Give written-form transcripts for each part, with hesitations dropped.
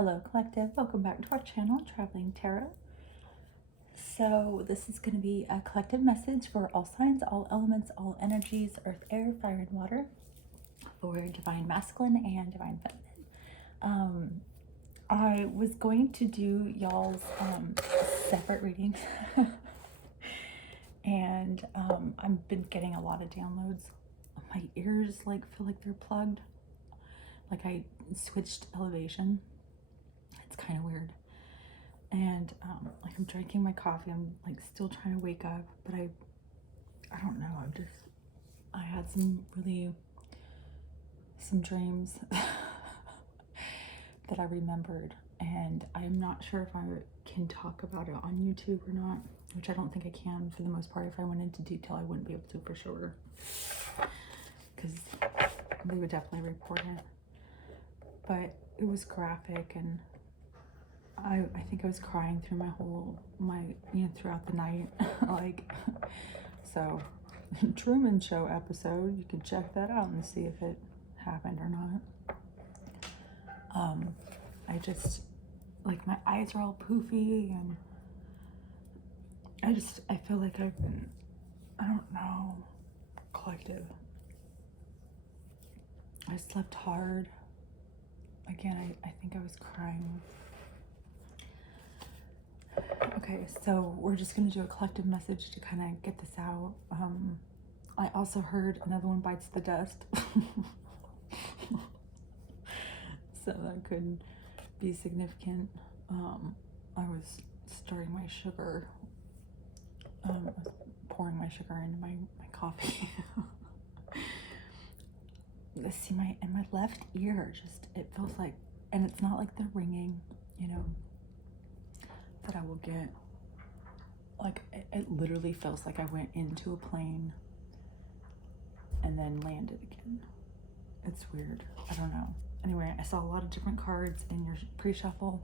Hello Collective, welcome back to our channel, Traveling Tarot. So this is going to be a collective message for all signs, all elements, all energies, earth, air, fire, and water, for divine masculine and divine feminine. I was going to do y'all's separate readings and I've been getting a lot of downloads. My ears feel like they're plugged, like I switched elevation. It's kind of weird. And I'm drinking my coffee. I'm still trying to wake up, but I don't know. I had some dreams that I remembered, and I'm not sure if I can talk about it on YouTube or not, which I don't think I can for the most part. If I went into detail, I wouldn't be able to for sure, because they would definitely report it. But it was graphic, and I think I was crying through throughout the night. So Truman Show episode, you can check that out and see if it happened or not. I just, my eyes are all poofy, and I feel like I've been, I don't know, collective. I slept hard. Again, I think I was crying. Okay, so we're just going to do a collective message to kind of get this out. I also heard another one bites the dust. So that could be significant. I was starting my sugar. I was pouring my sugar into my coffee. See, my left ear, it feels like, and it's not like they're ringing, that I will get, it literally feels like I went into a plane and then landed again. It's weird. I don't know. Anyway, I saw a lot of different cards in your pre-shuffle.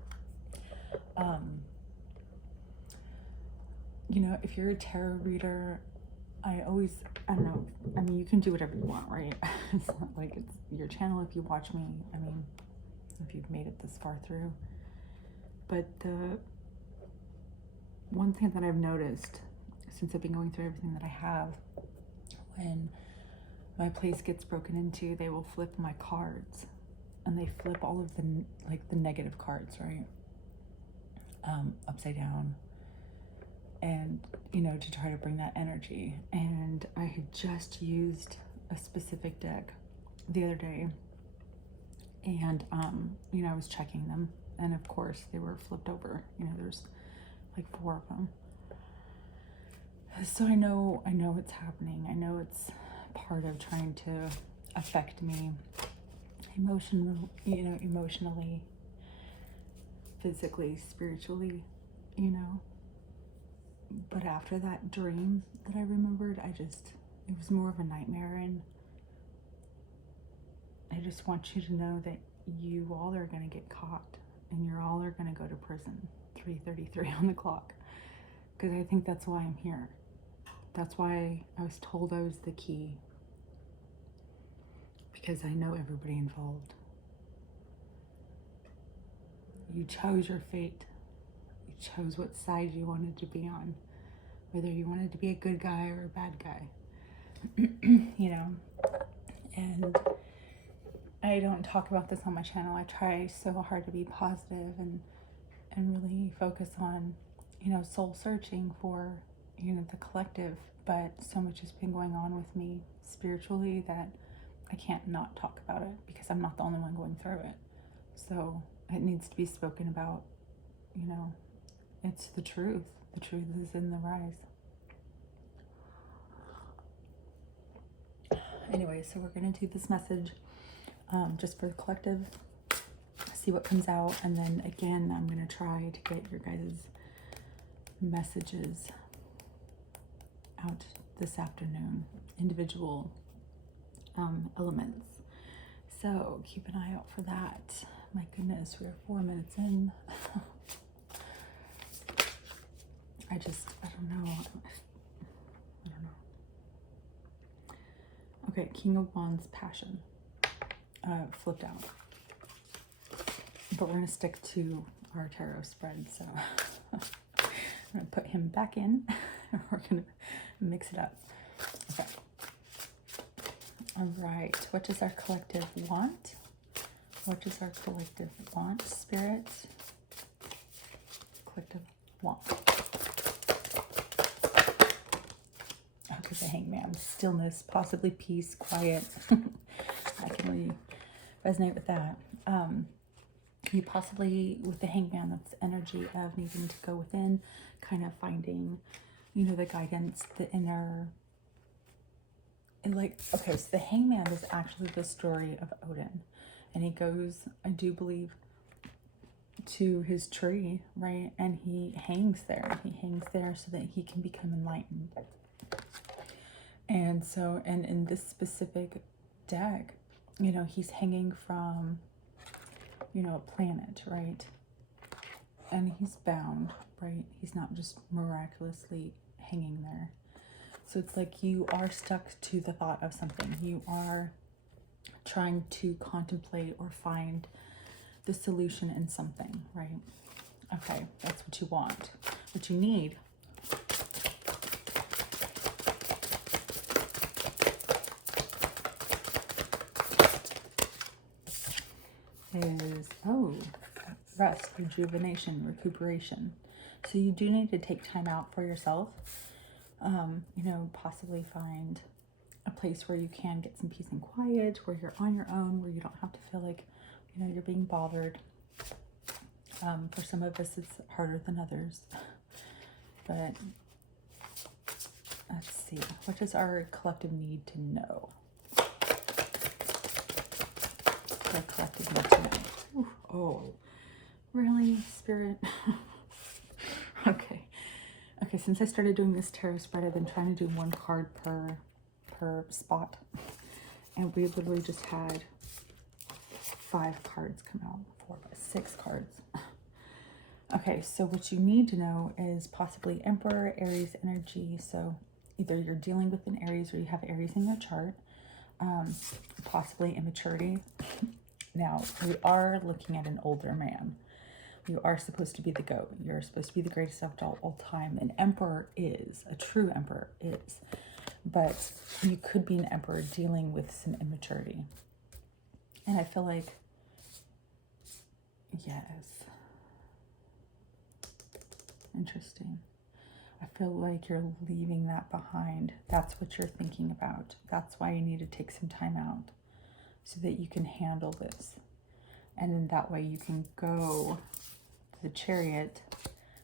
If you're a tarot reader, I don't know, I mean, you can do whatever you want, right? It's not like it's your channel if you watch me, I mean, if you've made it this far through. But the one thing that I've noticed since I've been going through everything that I have, when my place gets broken into, they will flip my cards, and they flip all of the negative cards, right? Upside down, and to try to bring that energy. And I had just used a specific deck the other day, and I was checking them, and of course they were flipped over. There's 4 of them. So I know it's happening. I know it's part of trying to affect me emotionally, physically, spiritually, But after that dream that I remembered, it was more of a nightmare, and I just want you to know that you all are going to get caught, and you all are going to go to prison. 3:33 on the clock, because I think that's why I'm here. That's why I was told I was the key, because I know everybody involved. You chose your fate. You chose what side you wanted to be on, whether you wanted to be a good guy or a bad guy. And I don't talk about this on my channel. I try so hard to be positive and really focus on, soul searching for, the collective. But so much has been going on with me spiritually that I can't not talk about it, because I'm not the only one going through it. So it needs to be spoken about. It's the truth. The truth is in the rise. Anyway, so we're going to do this message just for the collective, see what comes out, and then again I'm going to try to get your guys' messages out this afternoon, individual elements. So keep an eye out for that. My goodness, we're 4 minutes in. I don't know. Okay, King of Wands, Passion. Flipped out. but we're going to stick to our tarot spread. So I'm going to put him back in. We're going to mix it up. Okay. All right. What does our collective want? What does our collective want, Spirit? Collective want. Okay, the Hangman. Stillness, possibly peace, quiet. I can really resonate with that. You possibly, with the Hangman, that's energy of needing to go within, kind of finding, you know, the guidance, the inner, and like, okay, so the Hangman is actually the story of Odin. And he goes, I do believe, to his tree, right? And he hangs there. He hangs there so that he can become enlightened. And so, and in this specific deck, you know, he's hanging from, you know, a planet, right? And he's bound, right? He's not just miraculously hanging there. So it's like you are stuck to the thought of something. You are trying to contemplate or find the solution in something, right? Okay, that's what you want. What you need is, oh, rest, rejuvenation, recuperation. So you do need to take time out for yourself. You know, possibly find a place where you can get some peace and quiet, where you're on your own, where you don't have to feel like, you know, you're being bothered. For some of us, it's harder than others. But let's see. What does our collective need to know? Our collective need to know. Ooh, oh, really, Spirit? Okay. Okay, since I started doing this tarot spread, I've been trying to do one card per spot. And we literally just had 5 cards come out. 4, 5, 6 cards. Okay, so what you need to know is possibly Emperor, Aries energy. So either you're dealing with an Aries or you have Aries in your chart. Possibly immaturity. Now, we are looking at an older man. You are supposed to be the GOAT. You're supposed to be the greatest of all time. An emperor is, a true emperor is. But you could be an emperor dealing with some immaturity. And I feel like, yes. Interesting. I feel like you're leaving that behind. That's what you're thinking about. That's why you need to take some time out so that you can handle this. And then that way you can go to the Chariot,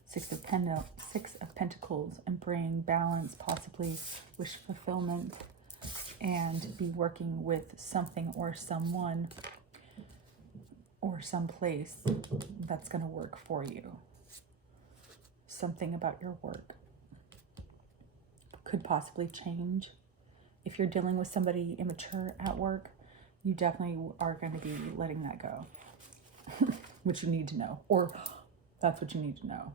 6 of Pentacles, and bring balance, possibly wish fulfillment, and be working with something or someone or someplace that's going to work for you. Something about your work could possibly change. If you're dealing with somebody immature at work, you definitely are going to be letting that go. Which you need to know. Or that's what you need to know.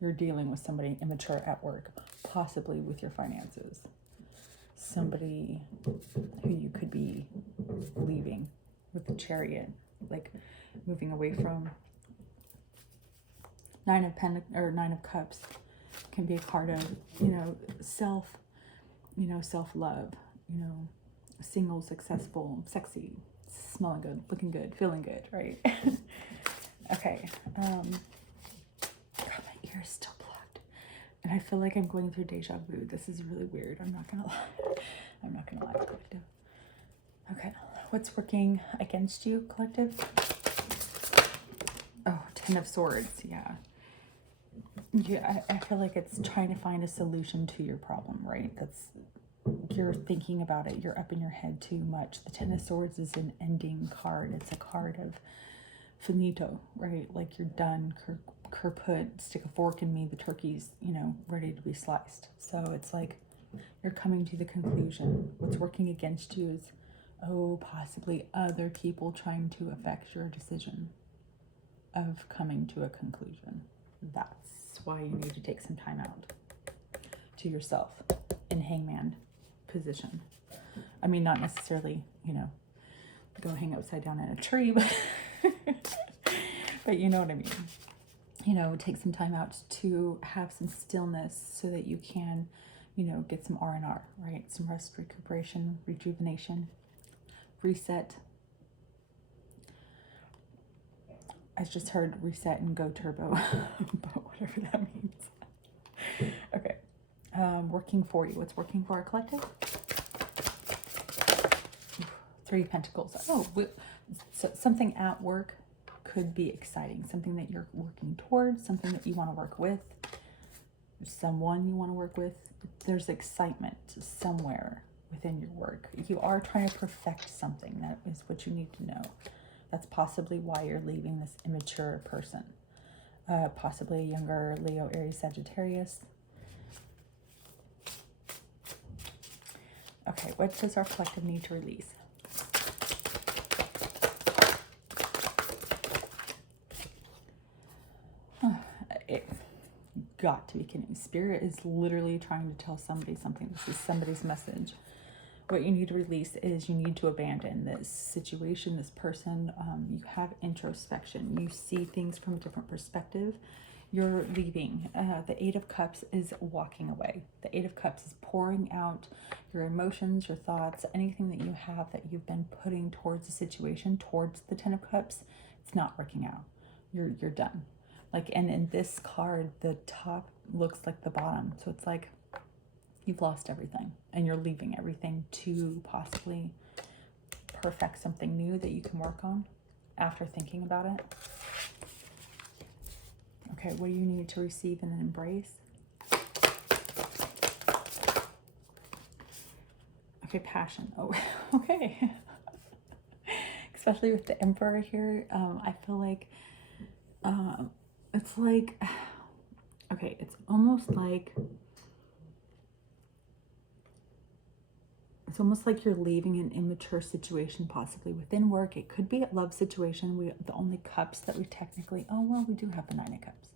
You're dealing with somebody immature at work, possibly with your finances. Somebody who you could be leaving with the Chariot, like moving away from. 9 of Cups can be a card of, you know, self-love, you know, single, successful, sexy, smelling good, looking good, feeling good, right? Okay. God, my ear is still plugged. And I feel like I'm going through deja vu. This is really weird. I'm not going to lie. I'm not going to lie, collective. Okay. What's working against you, collective? Oh, 10 of Swords. Yeah. Yeah, I feel like it's trying to find a solution to your problem, right? You're thinking about it. You're up in your head too much. The 10 of Swords is an ending card. It's a card of finito, right? Like you're done, kaput, stick a fork in me, the turkey's, you know, ready to be sliced. So it's like you're coming to the conclusion. What's working against you is, oh, possibly other people trying to affect your decision of coming to a conclusion. That's why you need to take some time out to yourself in Hangman position. I mean, not necessarily, you know, go hang upside down in a tree, but But you know what I mean. You know, take some time out to have some stillness so that you can, you know, get some R&R, right? Some rest, recuperation, rejuvenation, reset. I just heard reset and go turbo, but whatever that means. Okay. Working for you. What's working for our collective? 3 of Pentacles. Oh, so something at work could be exciting. Something that you're working towards, something that you want to work with, someone you want to work with. There's excitement somewhere within your work. You are trying to perfect something. That is what you need to know. That's possibly why you're leaving this immature person. Possibly a younger Leo, Aries, Sagittarius. Okay, what does our collective need to release? It got to be kidding. Spirit is literally trying to tell somebody something. This is somebody's message. What you need to release is you need to abandon this situation, this person. You have introspection. You see things from a different perspective. You're leaving. The 8 of Cups is walking away. The 8 of Cups is pouring out your emotions, your thoughts, anything that you have that you've been putting towards the situation, towards the 10 of Cups. It's not working out. You're done. Like, and in this card, the top looks like the bottom. So it's like you've lost everything and you're leaving everything to possibly perfect something new that you can work on after thinking about it. Okay, what do you need to receive and embrace? Okay, passion. Oh, okay. Especially with the Emperor here, I feel like it's like, okay, it's almost like you're leaving an immature situation, possibly within work. It could be a love situation. The only cups that we technically, oh, well, we do have the 9 of Cups.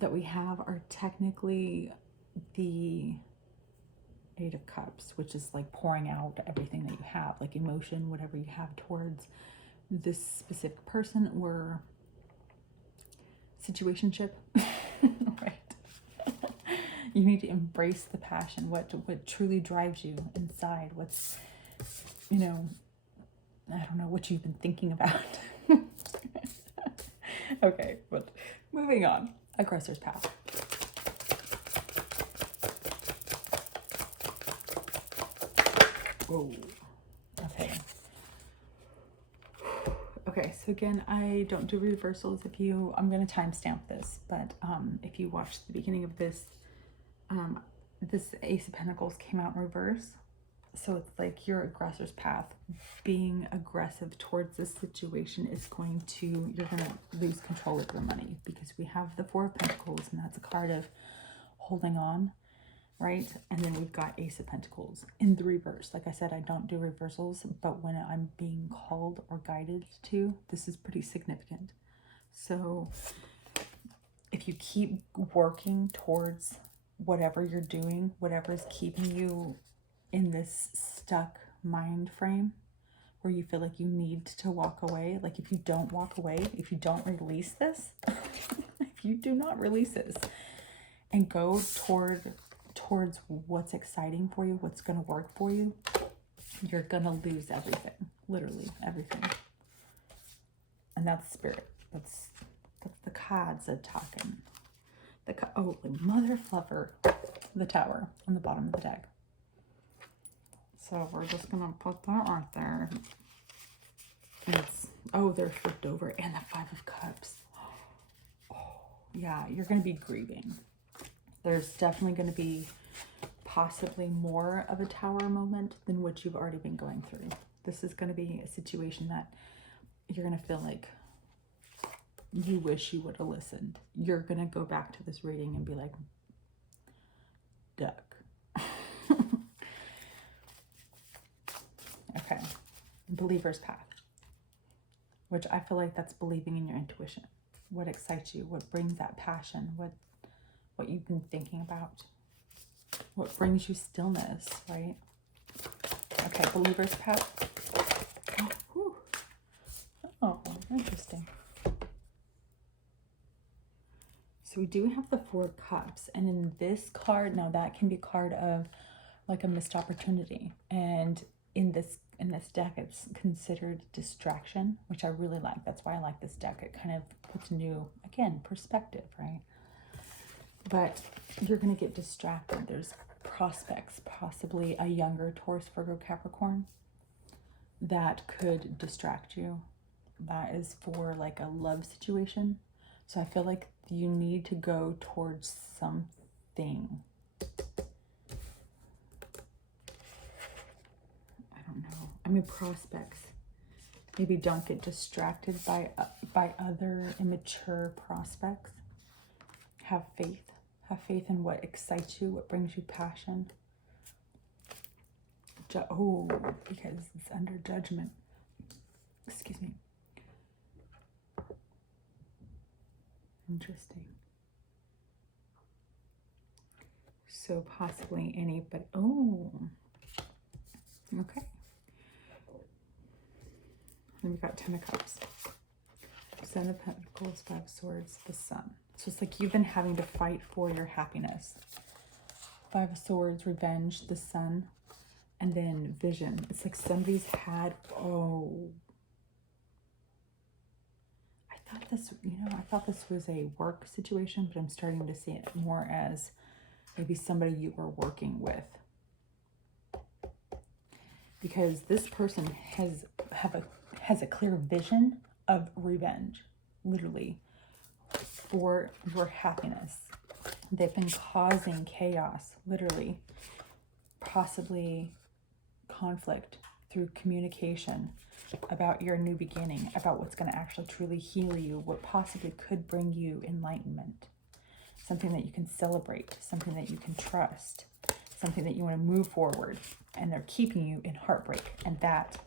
That we have are technically the 8 of Cups, which is like pouring out everything that you have, like emotion, whatever you have towards this specific person or situationship, right? You need to embrace the passion, what truly drives you inside, what's, you know, I don't know what you've been thinking about. Okay, but moving on. Aggressor's path. Whoa. Okay. Okay, so again, I don't do reversals. I'm going to timestamp this, but if you watched the beginning of this, this Ace of Pentacles came out in reverse. So it's like your aggressor's path. Being aggressive towards this situation is you're going to lose control of your money, because we have the 4 of Pentacles, and that's a card of holding on, right? And then we've got Ace of Pentacles in the reverse. Like I said, I don't do reversals, but when I'm being called or guided to, this is pretty significant. So if you keep working towards whatever you're doing, whatever is keeping you in this stuck mind frame where you feel like you need to walk away, like if you don't walk away, if you don't release this, if you do not release this and go towards what's exciting for you, what's going to work for you, you're going to lose everything, literally everything. And that's spirit. That's the cards that talking. Oh, mother fluffer, the Tower on the bottom of the deck. So we're just gonna put that right there. They're flipped over, and the 5 of Cups. Oh, yeah, you're gonna be grieving. There's definitely gonna be possibly more of a Tower moment than what you've already been going through. This is gonna be a situation that you're gonna feel like you wish you would have listened. You're gonna go back to this reading and be like, duck. Okay, believer's path, which I feel like that's believing in your intuition. What excites you, what brings that passion, what you've been thinking about, what brings you stillness, right? Okay, believer's path. Oh, interesting. So we do have the Four of Cups, and in this card, now that can be a card of like a missed opportunity, and in this deck it's considered distraction, which I really like. That's why I like this deck. It kind of puts new, again, perspective, right? But you're going to get distracted. There's prospects, possibly a younger Taurus, Virgo, Capricorn, that could distract you. That is for like a love situation. So I feel like you need to go towards something. I don't know. I mean, prospects. Maybe don't get distracted by other immature prospects. Have faith. Have faith in what excites you, what brings you passion. Because it's under judgment. Excuse me. Interesting. So possibly any, but okay. Then we've got 10 of Cups, 7 of Pentacles, 5 of Swords, the Sun. So it's like you've been having to fight for your happiness. 5 of Swords, revenge, the Sun, and then vision. It's like somebody's had, I thought this was a work situation, but I'm starting to see it more as maybe somebody you were working with. Because this person has a clear vision of revenge, literally, for your happiness. They've been causing chaos, literally, possibly conflict through communication about your new beginning, about what's going to actually truly heal you, what possibly could bring you enlightenment, something that you can celebrate, something that you can trust, something that you want to move forward, and they're keeping you in heartbreak. And that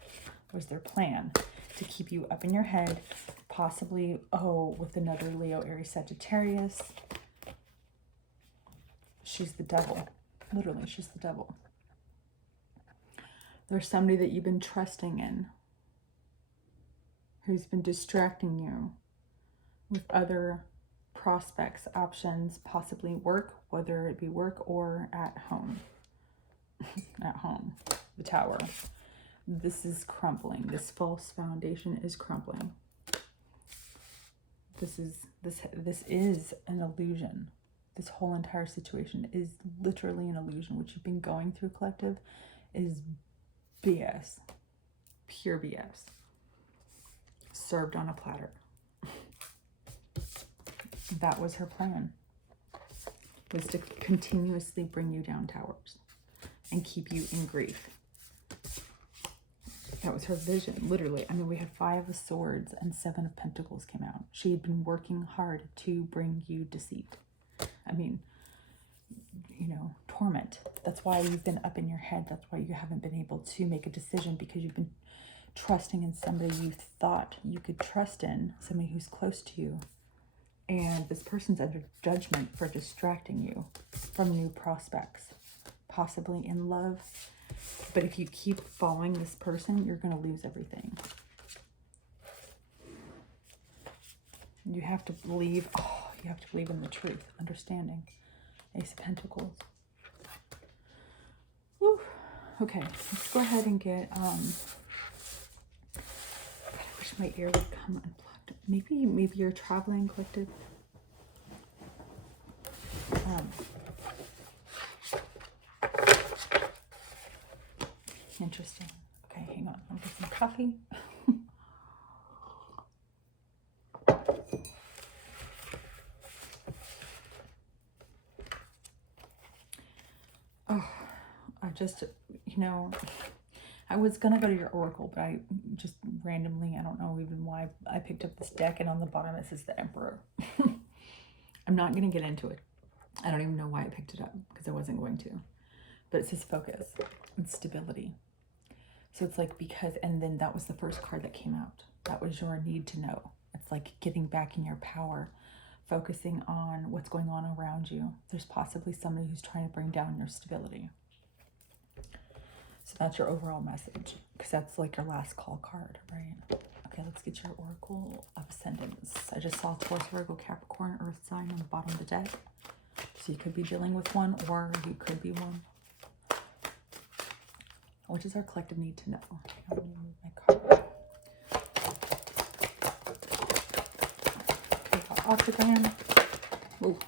was their plan, to keep you up in your head, possibly, with another Leo, Aries, Sagittarius. She's the devil. Literally, she's the devil. There's somebody that you've been trusting in who's been distracting you with other prospects, options, possibly work, whether it be work or at home. At home, the Tower. This is crumbling. This false foundation is crumbling. This is an illusion. This whole entire situation is literally an illusion. What you've been going through, collective, is BS. Pure BS. Served on a platter. That was her plan. Was to continuously bring you down towers and keep you in grief. That was her vision, literally. I mean, we had 5 of Swords and 7 of Pentacles came out. She had been working hard to bring you deceit. I mean, torment. That's why you've been up in your head. That's why you haven't been able to make a decision, because you've been trusting in somebody you thought you could trust in, somebody who's close to you. And this person's under judgment for distracting you from new prospects, possibly in love. But if you keep following this person, you're going to lose everything. You have to believe, you have to believe in the truth, understanding. Ace of Pentacles. Woo. Okay, let's go ahead and get, God, I wish my ear would come unplugged. Maybe you're traveling, collective. Interesting. Okay, hang on. I'll get some coffee. I was going to go to your oracle, but I just randomly, I don't know even why, I picked up this deck, and on the bottom it says the Emperor. I'm not going to get into it. I don't even know why I picked it up, because I wasn't going to. But it says focus and stability. So it's like, because, and then that was the first card that came out. That was your need to know. It's like getting back in your power, focusing on what's going on around you. There's possibly somebody who's trying to bring down your stability. So that's your overall message, because that's like your last call card, right? Okay, Okay, let's get your Oracle of Ascendants. I just saw Taurus, Virgo, Capricorn, Earth sign on the bottom of the deck. So you could be dealing with one, or you could be one. What does our collective need to know? I'm going to move my card. Okay, got octagram. Ooh.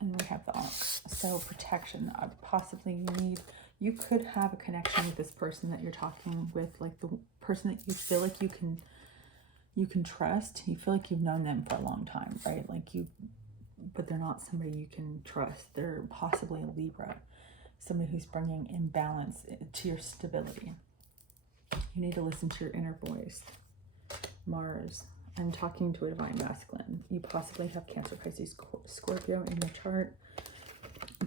And we have the Ox. So protection. Possibly you could have a connection with this person that you're talking with, like the person that you feel like you can trust. You feel like you've known them for a long time, right? But they're not somebody you can trust. They're possibly a Libra, somebody who's bringing imbalance to your stability. You need to listen to your inner voice. Mars. I'm talking to a divine masculine. You possibly have Cancer, Pisces, Scorpio in your chart,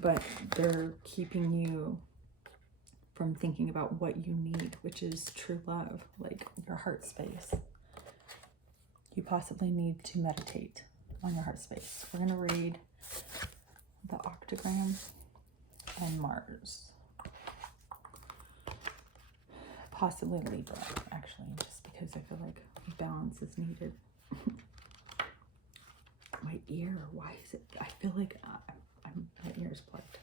but they're keeping you from thinking about what you need, which is true love, like your heart space. You possibly need to meditate on your heart space. We're going to read the octagram and Mars. Possibly Libra, actually, just because I feel like balance is needed. My ear, why is it? I feel like my ear is plugged.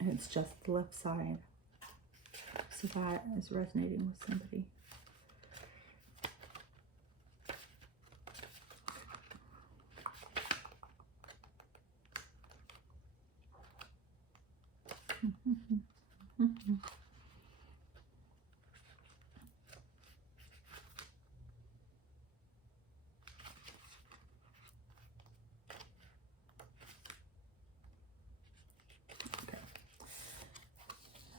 And it's just the left side. So that is resonating with somebody.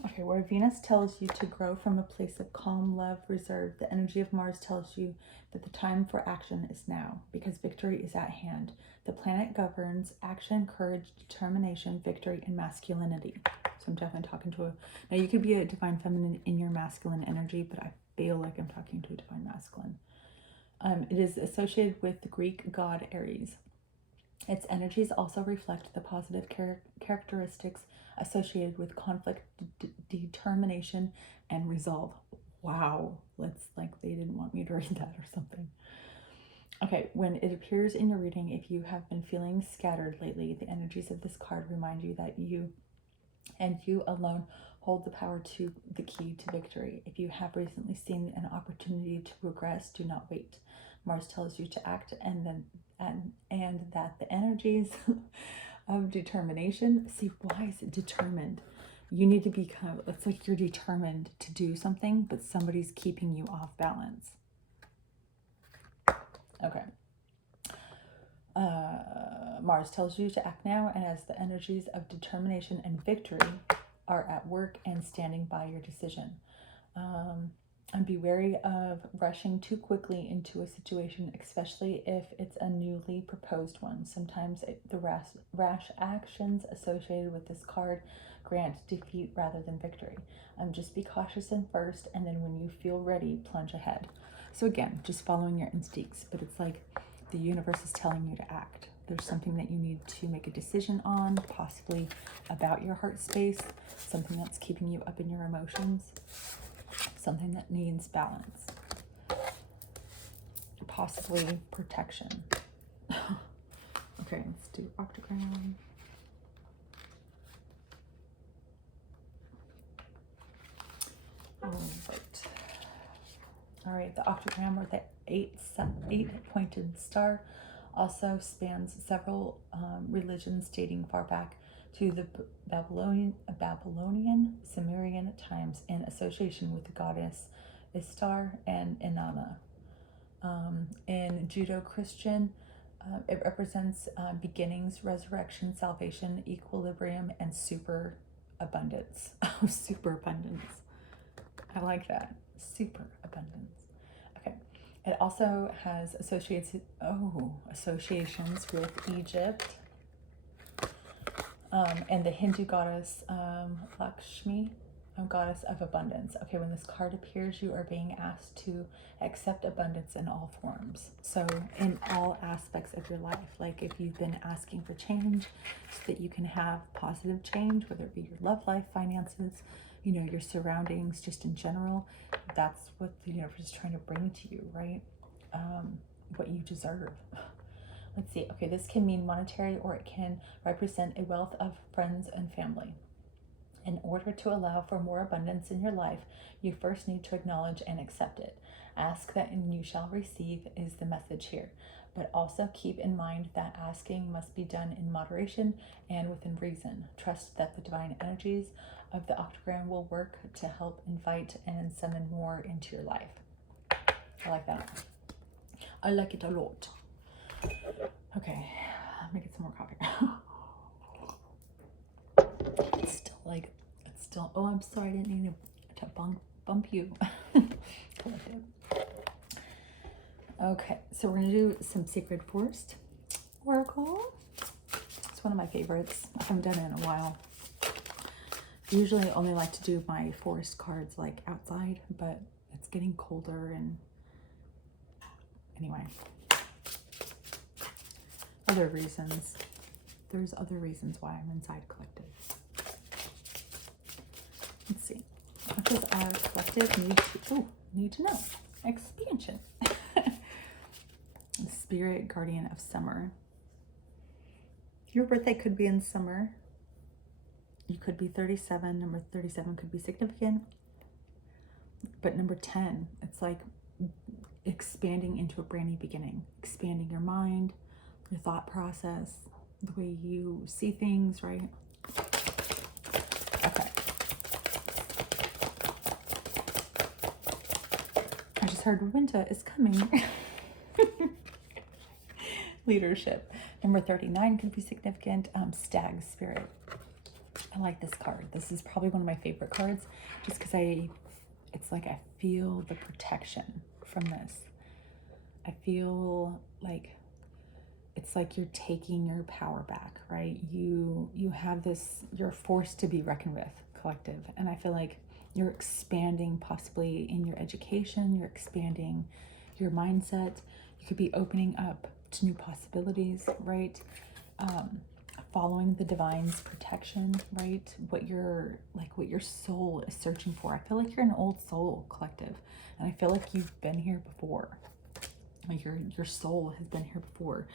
Okay, where Venus tells you to grow from a place of calm, love, reserve, the energy of Mars tells you that the time for action is now, because victory is at hand. The planet governs action, courage, determination, victory, and masculinity. So I'm definitely talking to now you could be a divine feminine in your masculine energy, but I feel like I'm talking to a divine masculine. It is associated with the Greek god Ares. Its energies also reflect the positive characteristics associated with conflict, determination, and resolve. Wow, let's like they didn't want me to read that or something. Okay, when it appears in your reading, if you have been feeling scattered lately, the energies of this card remind you that you and you alone hold the power to the key to victory. If you have recently seen an opportunity to progress, do not wait. Mars tells you to act, and that the energies of determination. See, why is it determined? You need to become. It's like you're determined to do something, but somebody's keeping you off balance. Okay. Mars tells you to act now, and as the energies of determination and victory are at work and standing by your decision. And be wary of rushing too quickly into a situation, especially if it's a newly proposed one. Sometimes the rash actions associated with this card grant defeat rather than victory. Just be cautious in first, and then when you feel ready, plunge ahead. So again, just following your instincts, but it's like the universe is telling you to act. There's something that you need to make a decision on, possibly about your heart space, something that's keeping you up in your emotions, something that needs balance, possibly protection. Okay, let's do octagram. All right, the octagram, or the eight-pointed star, also spans several religions dating far back to the Babylonian, Sumerian times, in association with the goddess Ishtar and Inanna. In Judeo-Christian, it represents beginnings, resurrection, salvation, equilibrium, and superabundance. Oh, superabundance. I like that. Superabundance. Okay. It also has associations with Egypt, and the Hindu goddess Lakshmi, goddess of abundance. Okay, when this card appears, you are being asked to accept abundance in all forms. So in all aspects of your life, like if you've been asking for change so that you can have positive change, whether it be your love life, finances, you know, your surroundings just in general. That's what the universe is trying to bring to you, right? What you deserve. Let's see. Okay, this can mean monetary, or it can represent a wealth of friends and family. In order to allow for more abundance in your life, you first need to acknowledge and accept it. Ask that and you shall receive is the message here. But also keep in mind that asking must be done in moderation and within reason. Trust that the divine energies of the octagram will work to help invite and summon more into your life. I like that. I like it a lot. Okay, let me get some more coffee. It's still, oh, I'm sorry, I didn't mean to bump you. Okay, so we're gonna do some Sacred Forest Oracle. It's one of my favorites. I haven't done it in a while. Usually I only like to do my forest cards like outside, but it's getting colder, and anyway. Other reasons. There's other reasons why I'm inside collective. Let's see. What does our collective need to know? Expansion. Spirit guardian of summer. Your birthday could be in summer. You could be 37. Number 37 could be significant. But number 10, it's like expanding into a brand new beginning. Expanding your mind, your thought process, the way you see things, right? Okay. I just heard winter is coming. Leadership. Number 39 could be significant. Stag spirit. I like this card. This is probably one of my favorite cards, just because it's like I feel the protection from this. I feel like it's like you're taking your power back, right? You have this, you're forced to be reckoned with, collective. And I feel like you're expanding possibly in your education, you're expanding your mindset. You could be opening up to new possibilities, right? Following the divine's protection, right? What your soul is searching for. I feel like you're an old soul, collective. And I feel like you've been here before. Like your soul has been here before.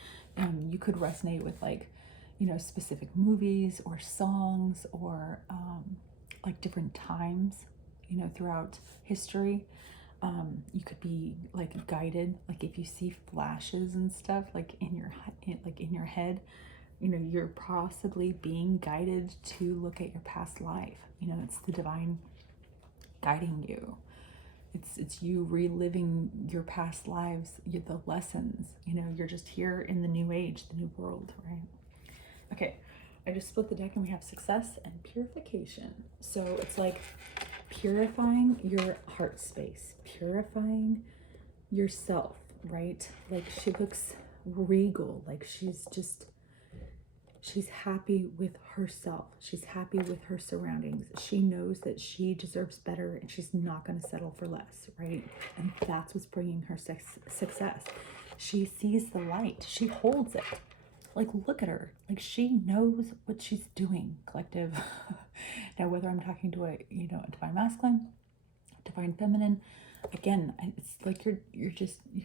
You could resonate with like, you know, specific movies or songs or like different times, you know, throughout history. You could be like guided, like if you see flashes and stuff like in your head, you know, you're possibly being guided to look at your past life. You know, it's the divine guiding you. It's you reliving your past lives, the lessons. You know, you're just here in the new age, the new world, right? Okay, I just split the deck and we have success and purification. So it's like purifying your heart space, purifying yourself, right? Like she looks regal, like she's happy with herself. She's happy with her surroundings. She knows that she deserves better and she's not going to settle for less, right? And that's what's bringing her success. She sees the light. She holds it. Like, look at her. Like, she knows what she's doing, collective. Now, whether I'm talking to a divine masculine, divine feminine, again, it's like you're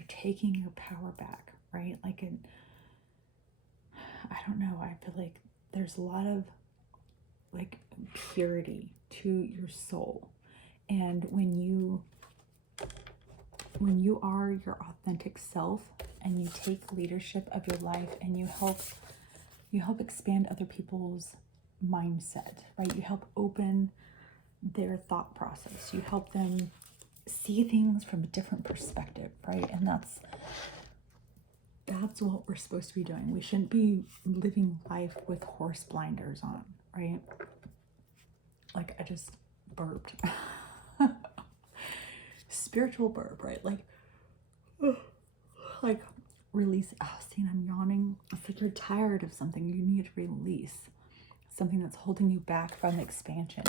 taking your power back, right? Like, I don't know. I feel like there's a lot of like purity to your soul. And when you are your authentic self and you take leadership of your life and you help expand other people's mindset, right? You help open their thought process. You help them see things from a different perspective, right? And that's what we're supposed to be doing. We shouldn't be living life with horse blinders on, right? Like, I just burped. Spiritual burp, right? Like release. Oh, see, I'm yawning. It's like you're tired of something. You need to release something that's holding you back from expansion.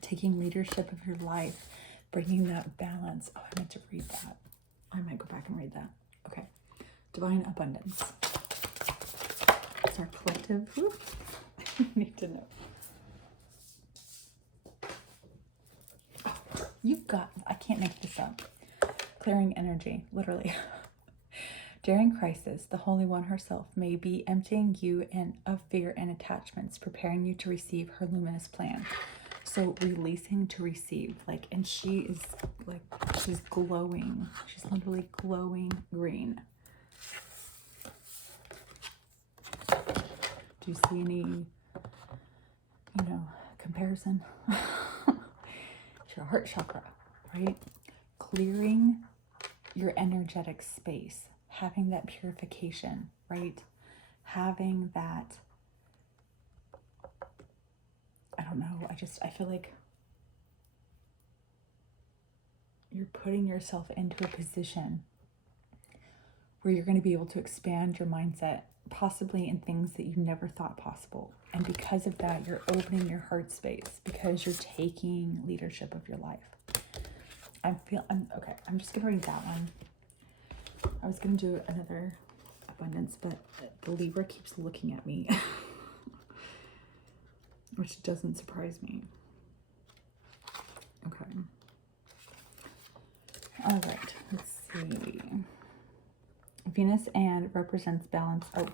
Taking leadership of your life, bringing that balance. Oh, I meant to read that. I might go back and read that. Okay. Divine abundance. It's our collective. I need to know. You've got, I can't make this up. Clearing energy, literally. During crisis, the Holy One herself may be emptying you of fear and attachments, preparing you to receive her luminous plan. So releasing to receive, like, and she is like, she's glowing. She's literally glowing green. Do you see any, comparison? It's your heart chakra, right? Clearing your energetic space, having that purification, right? Having that, I don't know, I feel like you're putting yourself into a position where you're going to be able to expand your mindset, possibly in things that you never thought possible. And because of that, you're opening your heart space because you're taking leadership of your life. Okay, I'm just going to read that one. I was going to do another abundance, but the Libra keeps looking at me, which doesn't surprise me. Okay. All right, let's see. Venus and represents balance. Oh.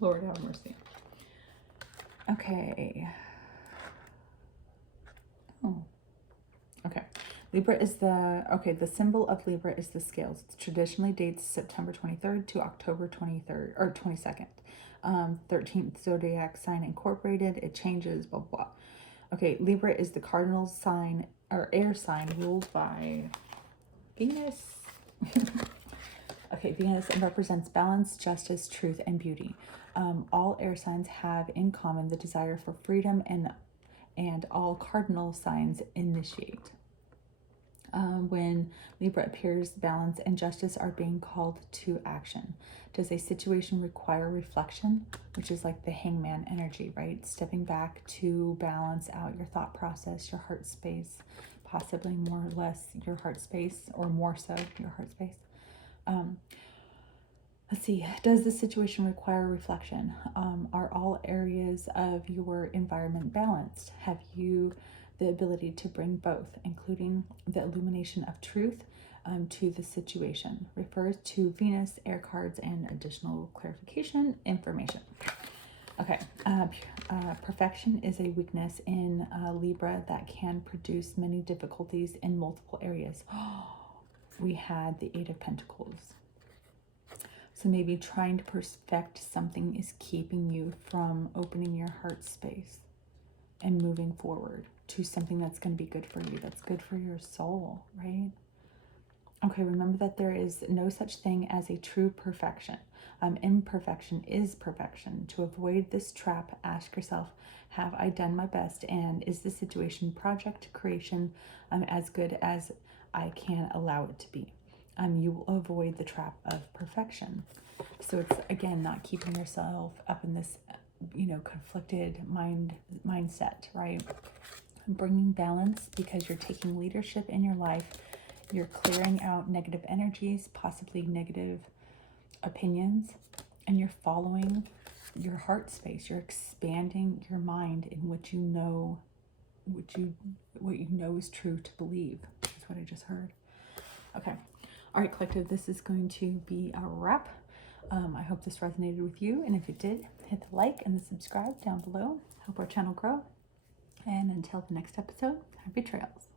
Lord have mercy. Okay. Oh. Okay. Libra is the symbol of Libra is the scales. It traditionally dates September 23rd to October 23rd or 22nd. 13th zodiac sign incorporated. It changes, blah, blah. Okay, Libra is the cardinal sign or air sign ruled by Venus. Okay, Venus represents balance, justice, truth, and beauty. All air signs have in common the desire for freedom, and all cardinal signs initiate. When Libra appears, balance and justice are being called to action. Does a situation require reflection, which is like the hangman energy, right? Stepping back to balance out your thought process, your heart space, possibly more or less your heart space, or more so your heart space. Let's see, does the situation require reflection? Are all areas of your environment balanced? Have you the ability to bring both, including the illumination of truth to the situation? Refers to Venus, air cards, and additional clarification information. Okay, perfection is a weakness in Libra that can produce many difficulties in multiple areas. We had the Eight of Pentacles. So maybe trying to perfect something is keeping you from opening your heart space and moving forward to something that's going to be good for you, that's good for your soul, right? Okay, remember that there is no such thing as a true perfection. Imperfection is perfection. To avoid this trap, ask yourself, have I done my best? And is the situation, project, creation as good as I can allow it to be? You will avoid the trap of perfection. So it's, again, not keeping yourself up in this, conflicted mindset, right? Bringing balance because you're taking leadership in your life. You're clearing out negative energies, possibly negative opinions, and you're following your heart space. You're expanding your mind in what you know is true to believe. That's what I just heard. Okay. All right, collective, this is going to be a wrap. I hope this resonated with you, and if it did, hit the like and the subscribe down below. Help our channel grow. And until the next episode, happy trails.